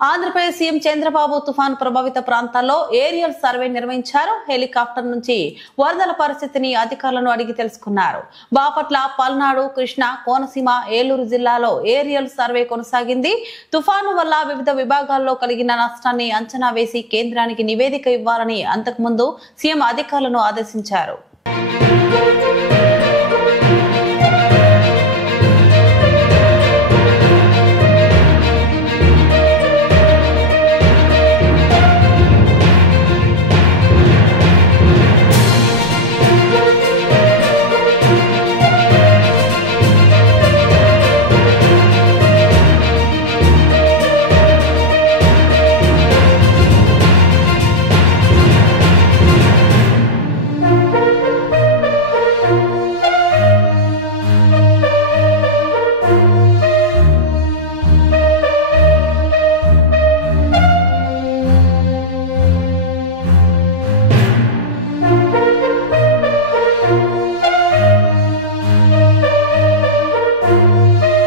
Andhra Pradesh CM Chandrababu తుఫాను ప్రభావిత ప్రాంతాల్లో ఏరియల్ సర్వే నిర్వహించారు. హెలికాప్టర్ నుంచి వరదల పరిస్థితిని అధికారులను అడిగి తెలుసుకున్నారు. బాపట్ల, పల్నాడు, కృష్ణా, కోనసీమ, ఏలూరు జిల్లాలో ఏరియల్ సర్వే కొనసాగింది. తుఫాను వల్ల వివిధ విభాగాల్లో కలిగిన నష్టాన్ని అంచనా వేసి కేంద్రానికి నివేదిక ఇవ్వాలని అంతకుముందు సీఎం అధికారులను ఆదేశించారు.